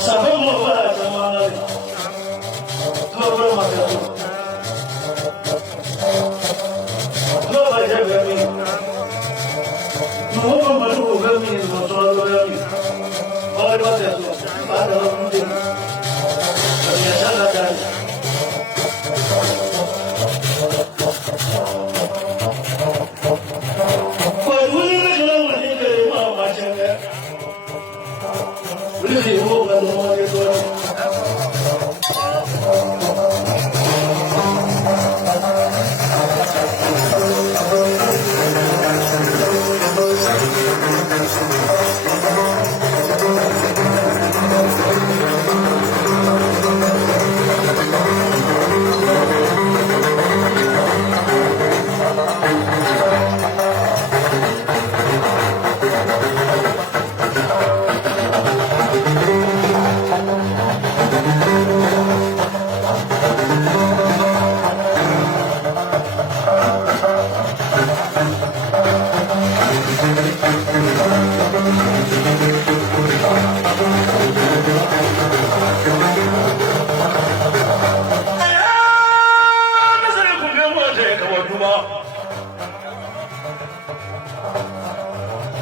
Sabemos para tomar todo material. No vaya a ver mí. No me lo veo mí, no solo lo veo mí. Ahora va a ser para un día. Ya está la calle. Pues muy bien, no me dice mamá, chenga. Really, who got the money to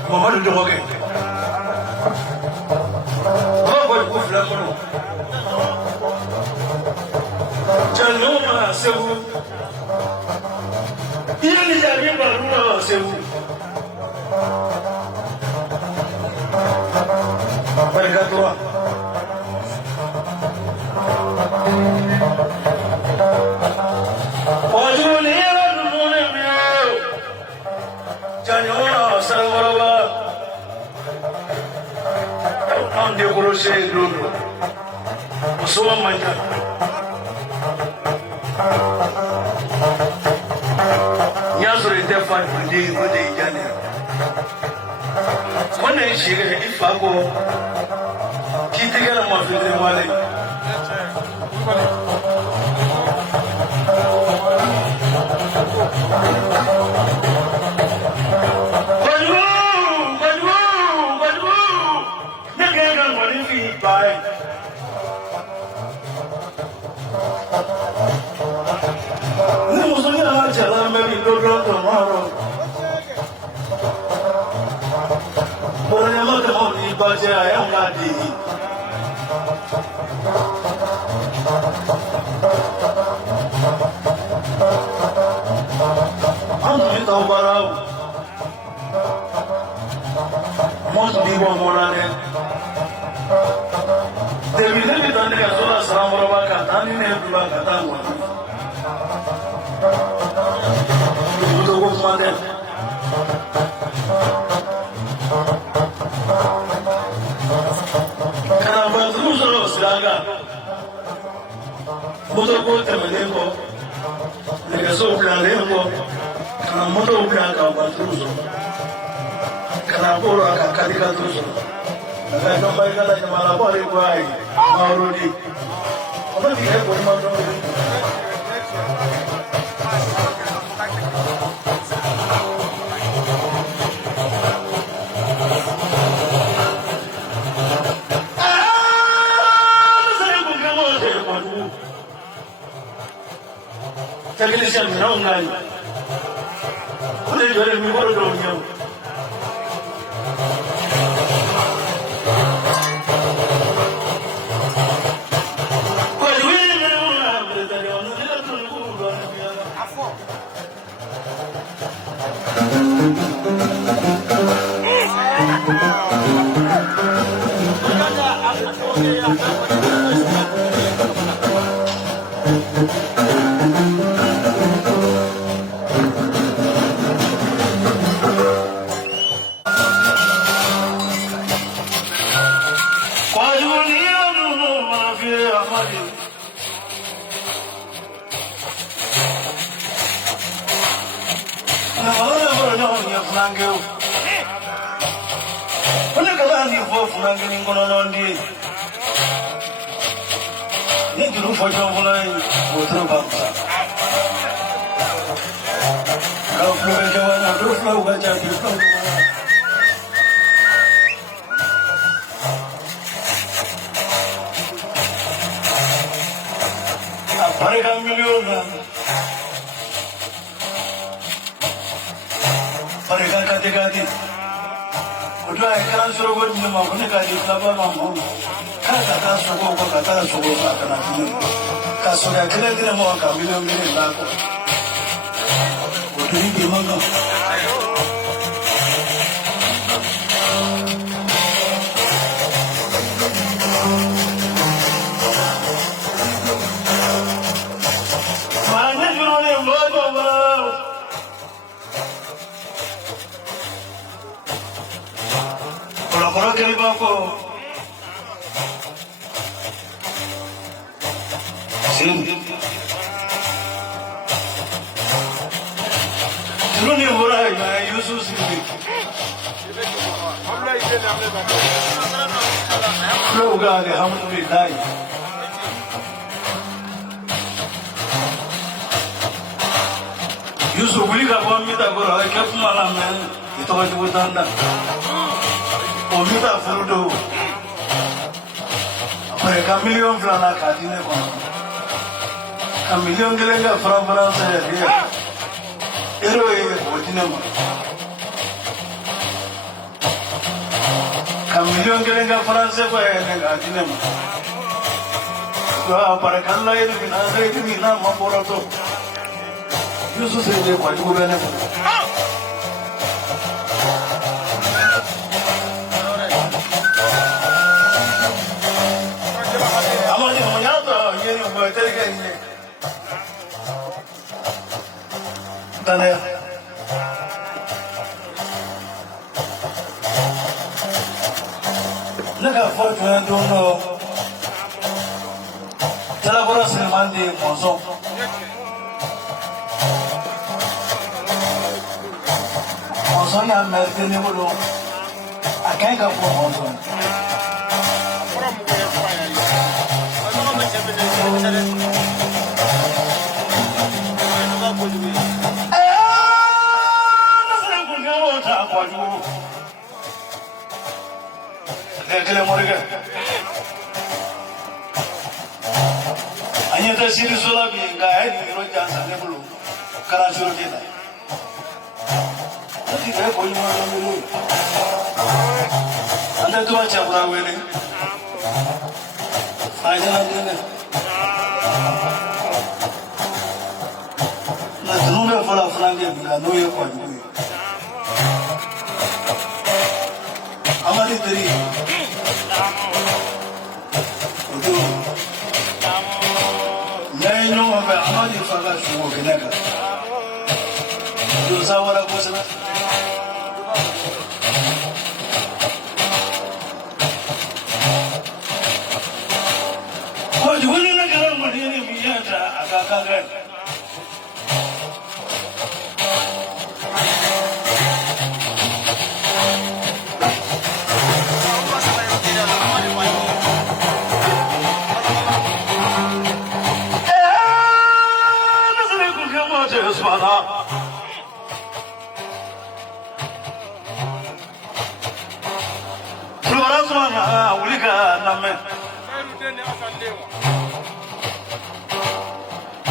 Mama do okay. Oh boy, go fly kono. Janoma sewu. Ili ya ni baruna sewu. Barka toa. Ojuli ya dunone miyo. Janoma sewu. On the crochet dulu, semua macam. Yang sudah dapat budi jani. Mana yang sih ifago, kita kan masuk di mana? Bye. Ni musuhnya jalan bagi program tomorrow. Orang yang mau dibaca yang ngadi. Anu tahu barau. Mau dibawa moralnya. Dewi tanda ka sola salam roba ka tani ne dula ka tamu. Itu ko mande. Kana bantu solo silanga. Moto ko temele ko. Ne so plane ko. Kana moto plane ka bantu solo. Kana poro ka kadika tuso. Saya sampai kata malah boleh buai Maurudi. Apa dia boleh Maurudi? Saya bukan mau saya padu. Jadi saya minum lagi. Boleh jadi mikro dunia. Marika miliona Marika katikati Kujua ikan suruh buat minum aku ni kali kelapa mamu kata suku kata nak kasudah kira mau kami milion laku Udah ini gimana Kalau kali bako, sini, dulu ni orang yang Yusuf sini, kalau orang ni alhamdulillah, Yusuf beli kawan kita berapa kali malam itu wajib tanda. Omita frudo apare kamilion flana kadine ko kamilion gelenga frambara se ya ero ojine ma kamilion gelenga france ko kadine ma ko apare kala ero bina se bina mambora to yusu se de ko ko bene Tanya, naga fortune dono, jala boras mandi monson. Monson yang mereka ni bulu, akan kapu monson. Kele morga. Anya ta siri sola bi ga ai ni ro jansa ne bulu. Kara suru ke dai. Tadi dia koi ma na bulu. Anda tu macam pura wele. Aja na dene. Na tunu fala frange bi ga no ye koi. Amari teri. Nyanyi ngombe amali fanga shugo kenaka. Dosa wala kusana. Kwa juhudi na kala madini miyata akakanga.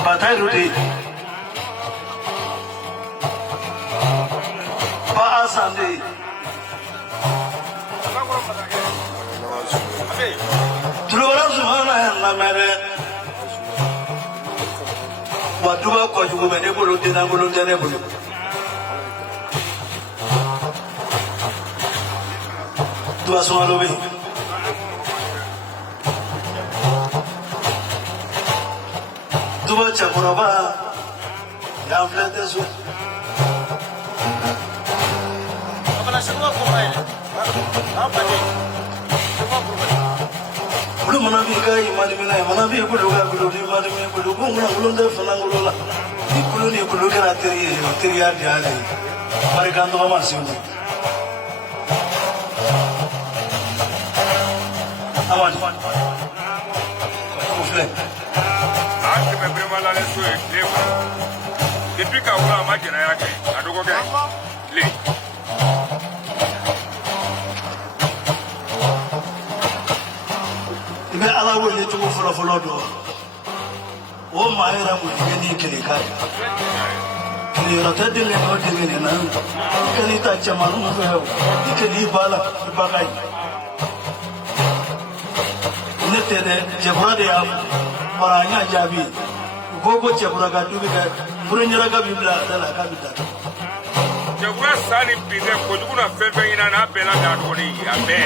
Batayruti Baasandi Tulora Zumana Namere Watuba kwa jugu menebulu tinangulu tenebulu Tua Sumalubi Dua cakuroba yang flete su. Apa nasi gua kurang? Apa ni? Belum mana bikai mana bi belum di mana bi belum belum dah senang belum lah. Ni belum kena teri ada. Mereka tu masih. Aman. Ufle. Me prima la leso e levo. Depuis que vous la macchina yake, adogo ke. Le. Ibe ala wo ni tuko folo do. o maera mu ni kele kai kele rata de le no de ne na kele ta chama no mo kele bala bagai ne tede jebra de am paranya jabi gogo jebra ga dubi ga furenya ga bibla dala ka bidda jebra sani bide ko duguna fefe ina na bela da doni abe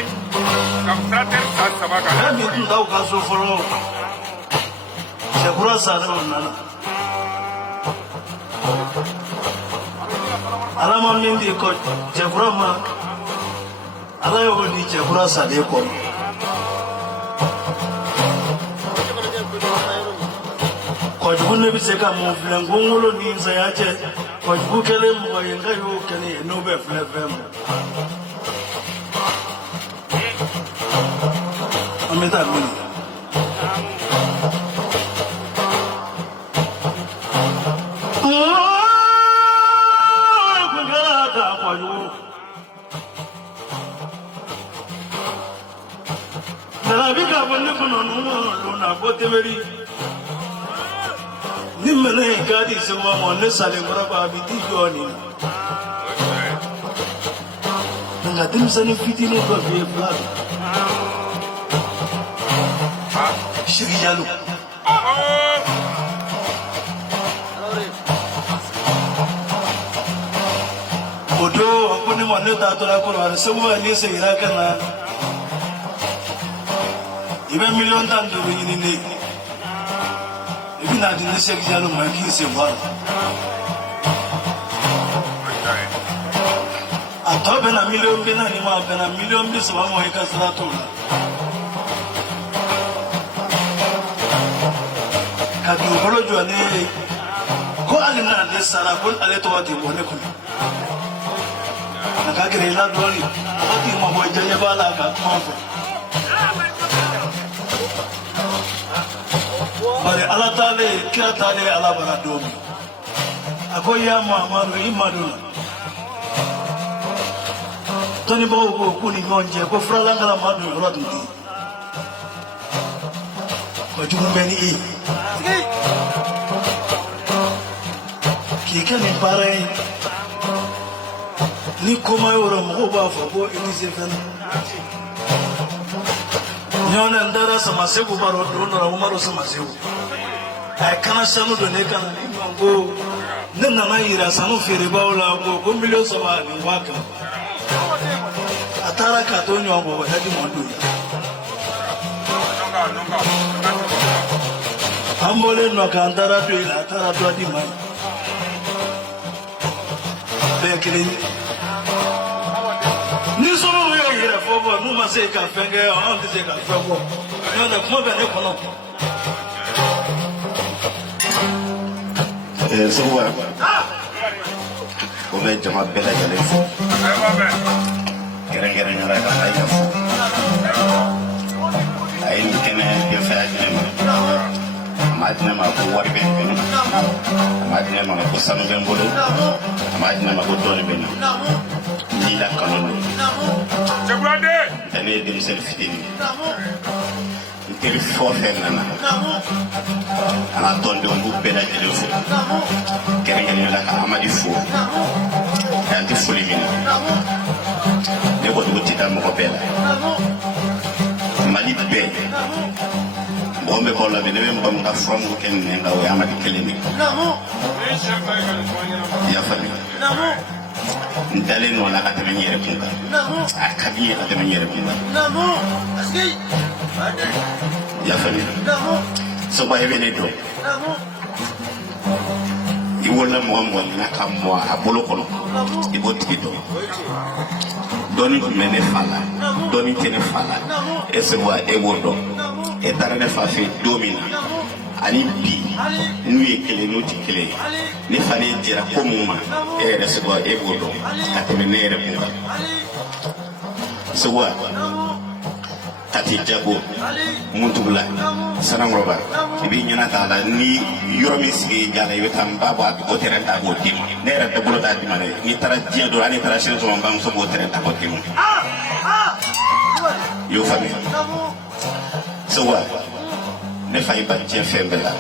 kam trater sa sabaka na mi tun daw ka so folo jebra sani onana alama min di ko jebra ma ala yo ni jebra sani ko kwajubu ne bise ka mo flengo ngolo ni nsayache kwajubu kele mo yenga yo kele no be flevem ameta mini kwajubu na bika bonne kono no na boteberi nimene gadi se wa mo ne sale ngora ba biti joni nga dim sani fiti ne ko be flag shiri jalu odo ko ni mo ne ta to la ko ra se wa ni se ira kana ibe million tan do ni ni na di nese kijalo maki se wala atobe na million bina ni ma bena million bi so mo heka strato ka du bolo jone ko ali na de sara ko ale to wati mo ne ko na ka gere la doli ati mo mo janye bala ka mo fo bari ala tale kira tale ala bara domi akoy ya Muhammadu imadu toni bawo ko kuni ngonje ko frala ngala madu rodudi ko jumbeni e ki kan pare ni koma yoro mo ba fo ko elise fen nyona ndara sama segu baro dona umaro sama segu ay kana sanu do ne kan ngo nena na ira sanu fere bawla ko million sama ni waka atara ka to nyo ngo hedi mondo ambole no ka ndara to ila atara to di mai bekri ni so mo yo ira fo bo mu ma se ka fenge on di se ka fo bo no na mo be ne kono so wa o be jama bela jale fo gere ngara ka ay ka fo ay ni kene de fa majna ma ko war be majna ma ko sanu be mbolo majna ma ko doni be ni la kanon jebrade tane de sel fitini tel fo fenana ana tondo mbu bela jele fo gere ngara la ka amadi fo anti fuli min ne ko do tita mo ko bela mali be bombe ko la be ne mbam ka fam ko ken ne ndaw ya amadi keleni ya fami ndalen wala ka teme nyere kunga akabiye ka teme nyere kunga ya fami so ba yebe ne do iwona mo na kamwa abolo kono iboti do doni mene fala doni tene fala ese wa ewodo etara ne fa fe domina ani bi nu yekele no tikele ne fane jira ko muma ese wa ewodo ateme ne re bunga so wa tati jago muntubla sanangoba ibi nyana tala ni yoromi sigi jala yotam baba ko terenta ko tim ne ra de bulota di mane ni tara dia do ani tara shen so mbam so bo terenta ko tim yo fami so wa ne fay ba je fembela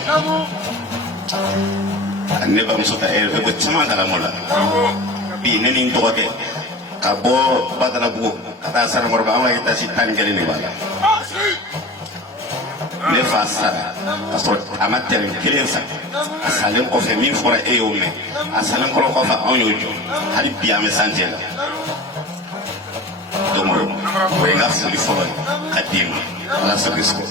ne ba muso ta ko caman kala mo la bi ne ni to ke ka bo badala bu ka ta sara morba ama ita si tan gele ni bala ne fa sara aso amatel kelen sa asalen ko fe min fora e o me asalen ko fa on yo hadi biya me santela domoro we ga suli fora kadima ala sabisko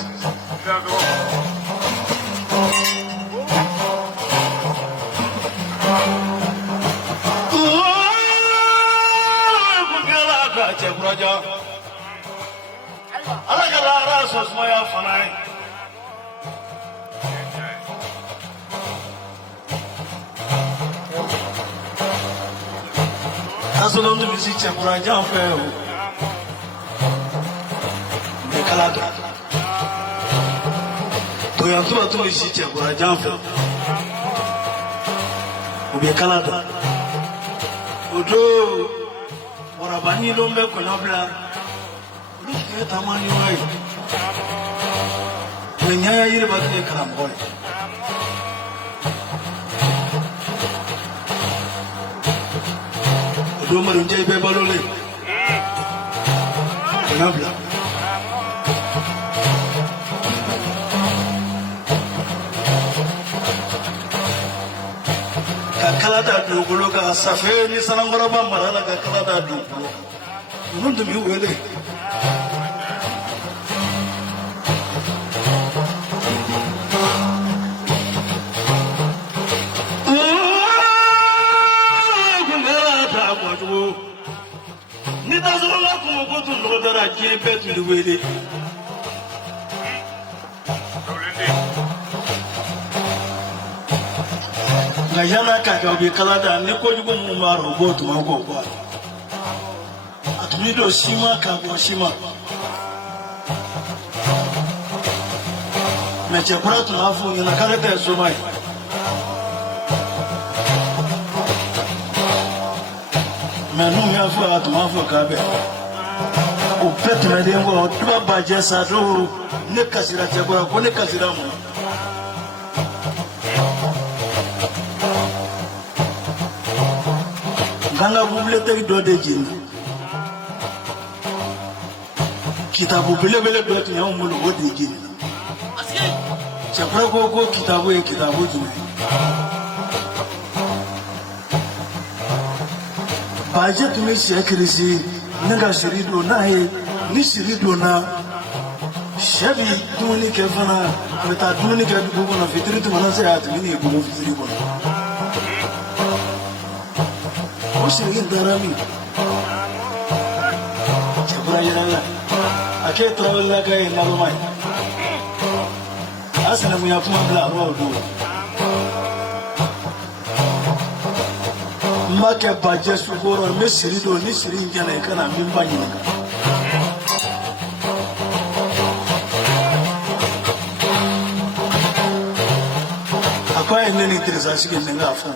Raja, ala kala sosmaya fanai. Asolom tu misi cekura jampe o. Dekalado. To yang tu misi cekura jampe. Dekalado. Odo. Bani lombe kolabla ni tamani wai nyaya yire batne karam boy do maru jey be balole kolabla kala da dugulo ka safe ni sanangora ba marala ka kala da dugulo nundu mi wele ta kwajo ni ta zo la kuma ko tun do dara ke betu wele ga yana ka ga bi kala da ni ko jugo mu ma robot ma ko kwa atumido shima ka bo shima me che prato na fu ni na kale te so mai me nu mi afu atu ma fu ka be o pet me de ngo to ba je sa do ne kasira che ko ne kasira mu Ganga bibliothèque do de jinna kitabu bele do ti yan mulu wo de jinna chapra ko kitabu e kitabu jinna baje tumi shekrisi naga shirido na he ni shirido na shabi duni ke fana meta duni ke du ko na fitri tu mana se at ni ko fitri ko Shirgin darami chapra yana ake travel la kai malumai asana mu ya kuma bla rodo make baje su goro me sirido ni sirin kana kana min banyi akwai ne ni tirisa shi ne ga fa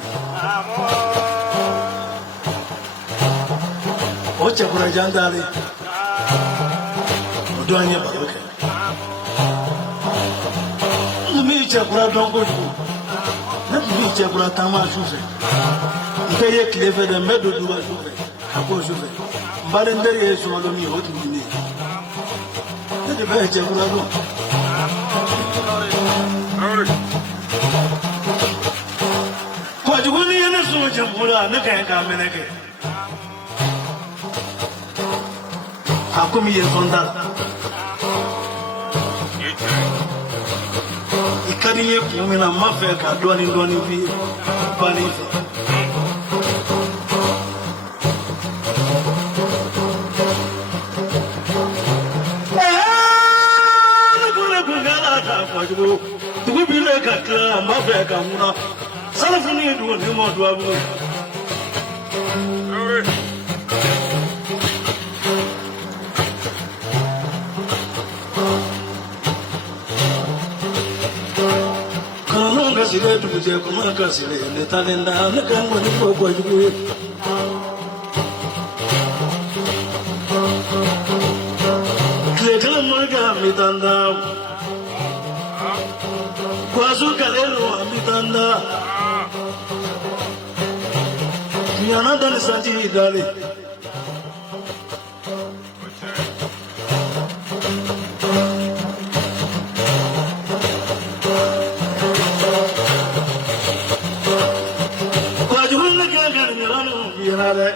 Ocha kura jandale Odoanye baroke Numi chakura dongo ju Numi chakura tama shufe Nkeye kilefe de medo duwa shufe Ako shufe Mbale mbele yesu walomi hotu mine Nede baya chakura don Kwa juguni yene suwa chakura Neka yenka meneke Akumi ye sonda ikani ye kumina mafe ka doni vi bani fe nukule kugala ta kwajugo tukubile ka kla mafe ka muna salafuni duo ni mo duabu Kasile tuje kuma kasile ne talenda ne kango ni ko ko juwe Kletela marga mitanda Kwazu kalelo mitanda Yana dali santi dali. Wajurun ke gani ranu yanare.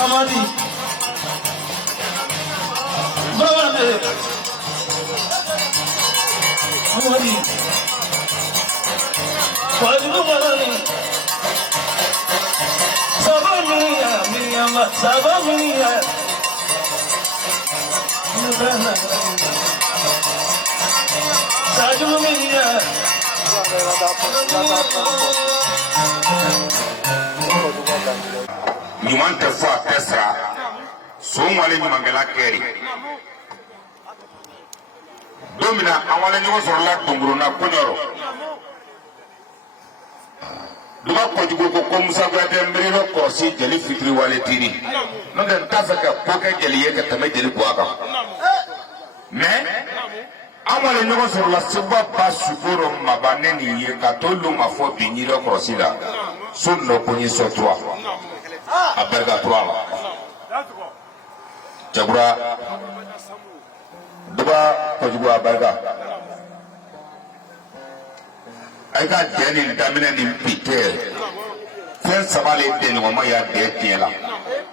Amadi, Amadi, ɲuman tɛ fɔ a tɛ sara so wale ɲumangɛla kɛri don min na an wale ɲɔgɔn sɔrɔla Tonguruna Kɔɲɔrɔ duba kojugu ko Musa Kuyatɛ nbirila kɔlɔsi jeli fitiri wale tiri n'o tɛ n t'a fɛ ka ko kɛ jeli ye ka tɛmɛ jeli bɔ a kan mais an wale ɲɔgɔn sɔrɔla Seguba ba Sukoro Maba ne nin ye ka t'olu ma fɔ bi ɲirɔ kɔlɔsi la so nɔ ko n ye sɔtura a barika tura la Jagura duba kojugu a barika ai ka den ni daminɛ ni bi tɛ fɛn saba le bɛn ɲɔgɔn ma y'a den tiɲɛ la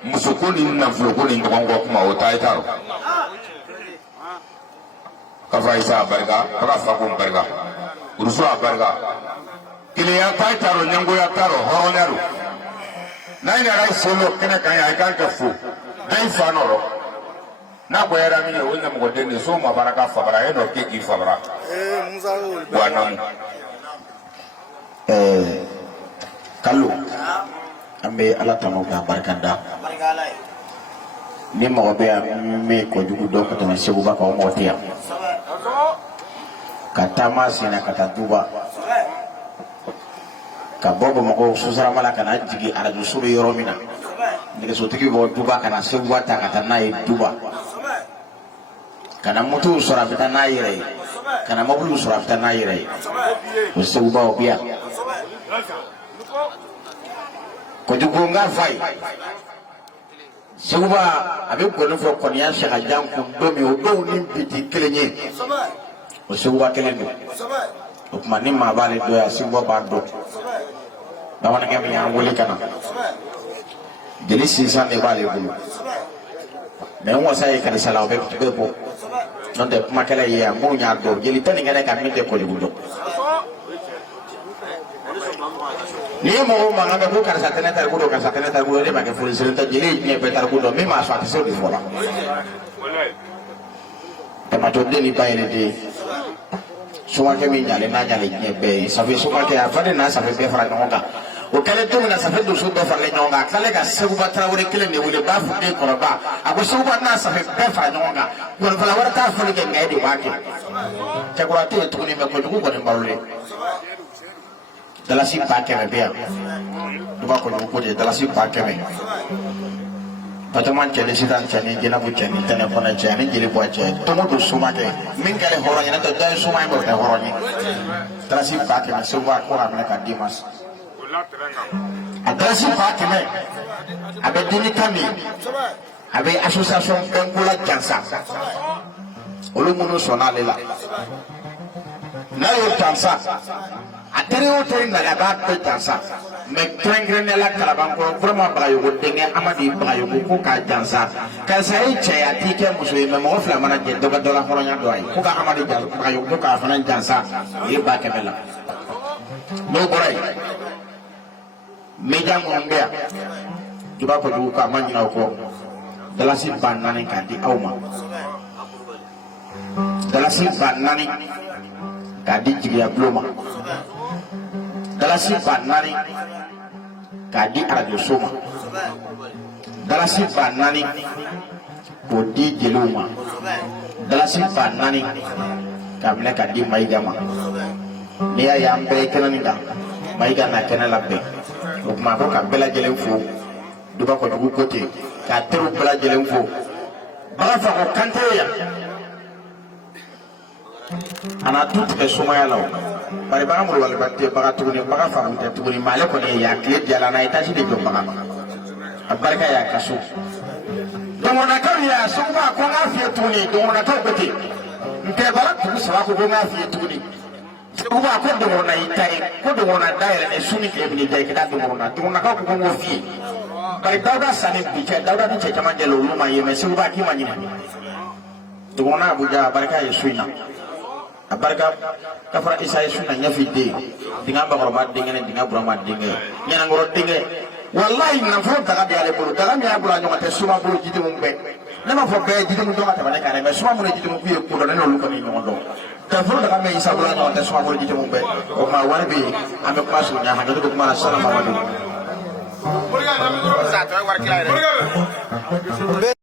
muso ko ni nafolo ko ni ɲɔgɔn kɔ kuma o ta i t'a rɔ ka fɔ Ayisa a barika a ka fa ko n barika Urusu a barika kelenya ta i t'a rɔ ɲɛngoya t'a rɔ hɔrɔnya don n'a yɛrɛ folo kɛnɛ kan a kan ka fo bɛɛ i fa nɔrɔ n'a bɔra min ye o ɲɛmɔgɔden de so ma baara ka fabara e n'o kɛ k'i fabara wa namu Kalo an bɛ Ala tanu k'a barikada ni mɔgɔ bɛ yan min kojugu dɔn ka tɛmɛ Seguba kan o mɔgɔ tɛ yan ka taama senna ka taa Duba ka bɔ Bamakɔ Sotarama la ka na jigin arajo so bɛ yɔrɔ min na nɛgɛsotigi bɔ Duba ka na Seguba ta ka taa n'a ye Duba ka na motow sɔrɔ a bɛ taa n'a yɛrɛ ye ka na mobiliw sɔrɔ a bɛ taa n'a yɛrɛ ye o Seguba o bɛ yan kojugu n ka fa ye Seguba a bɛ gɔni fɔ kɔniya sɛ ka jan kun don min o don ni bi tɛ kelen ye o Seguba kelen don o tuma ni maa b'ale dɔn yan Seguba b'a dɔn bamanankɛ min y'an wele ka na jeli sinsan de b'ale bolo mais n wasa ye karisala o bɛ bɔ n'o tɛ kumakɛla ye yan mun y'a dɔn jeli tɛ nin kɛnɛ ka min tɛ kojugu dɔn ni ye mɔgɔw mankan mɛn ko karisa tɛ ne tariku dɔn karisa tɛ ne tariku dɔn ne ma kɛ folisiri tɛ jeli ye diɲɛ bɛɛ tariku dɔn min m'a sɔn a tɛ se o de fɔ la tɛmɛtɔ den ni ba yɛrɛ den Somakɛ min ɲalen n'a ɲalen diɲɛ bɛɛ ye Safi Somakɛ a fa de n'a Safi bɛɛ fara ɲɔgɔn kan o kɛlen don min na Safi doso bɛɛ faralen ɲɔgɔn kan a tilalen ka Seguba Tarawele kelen de wele b'a fɔ den kɔrɔba a ko Seguba n'a Safi bɛɛ fara ɲɔgɔn kan gɔnifala wɛrɛ t'a fɔli kɛ nka e de b'a kɛ cɛkɔrɔba tɛ yen tuguni mɛ kojugu kɔni balolen dalasi ba 100 bɛ yan Duba kojugu ko de dalasi ba 100 Pataman cɛ ni sisan cɛ ni jɛnɛbu cɛ ni tɛnɛfɔnɛ cɛ ni jelibɔ cɛ tɔmɔ don suma kɛ min kɛra hɔrɔn ye n'o tɛ dɔ ye suma ye n'o tɛ hɔrɔn ye darasi 100 segu a ko a minɛ ka d'i ma a darasi 100 a bɛ di ni kan min a bɛ association bɛnkola jansa olu minnu sɔnna ale la n'a y'o jansa a teri o teri nana a b'a bɛɛ jansa mais kɛrɛnkɛrɛnnenya la Kalabankɔrɔ vraiment Bagayogo denkɛ Amadi Bagayogo ko k'a jansa karisa ye cɛ ye a t'i kɛ muso ye mais mɔgɔ fila mana jɛ dɔ ka dɔ la hɔrɔnya dɔ a ye ko ka Amadi Bagayogo ko k'a fana jansa o ye 100 la n'o bɔra yen média minnu bɛ yan i b'a fɔ cogo k'a ma ɲinɛ o kɔ dalasi 4,000 k'a di aw ma dalasi 4,000 k'a di Jigiya Bulo ma dalasi 4,000 k'a di Radio So ma dalasi 4,000 k'o di jeliw ma dalasi 4,000 k'a minɛ k'a di Mayiga ma n'i y'a ye an bɛɛ ye kɛnɛ min kan Mayiga n'a kɛnɛ labɛn o tuma ko ka bɛɛ lajɛlen fo Duba Kojugu ko ten k'a teriw bɛɛ lajɛlen fo Bagafago Kante yan a n'a tu tigɛ sumaya la o bari Baga Molobaliba tɛ Baga tuguni Bagafago tɛ tuguni mais ale kɔni ye yan tile diyala n'a étage de jɔ Baga a barika y'a ka so Dɔngɔnakaw y'a Seguba ko n k'a f'i ye tuguni Dɔngɔnakaw ko ten n tɛ Baga tugu saba ko n k'a f'i ye tuguni Seguba ko Dɔngɔna y'i ta ye ko Dɔngɔna dayɛlɛnnen su ni tile bɛ da i ka taa Dɔngɔna Dɔngɔnakaw ko n k'o f'i ye bari Dawuda sanni bi cɛ Dawuda ni cɛ caman jɛla olu ma ye mais Seguba k'i ma ɲinɛ Dɔngɔna Abuja a barika ye su in na a barika ka fara Isa ye su in na ɲɛfi den Dinga Bakɔrɔba denkɛ ni Dinga Burama denkɛ Ɲɛnankɔrɔ denkɛ wallahi nafolo daga bɛ ale bolo daga min y'a bolo a ɲɔgɔn tɛ Suma bolo Jidemu bɛɛ ne m'a fɔ bɛɛ ye Jidemu dɔn ka tɛmɛ ne kan dɛ mais Suma minnu ye Jidemu k'u ye ko dɔn ne n'olu kɔni ye ɲɔgɔn dɔn nafolo daga min Isa bolo a ɲɔgɔn tɛ Suma bolo Jidemu bɛɛ o tuma wari bɛ yen an bɛ kuma surunya hakɛto bɛ kuma na Sala Mamadu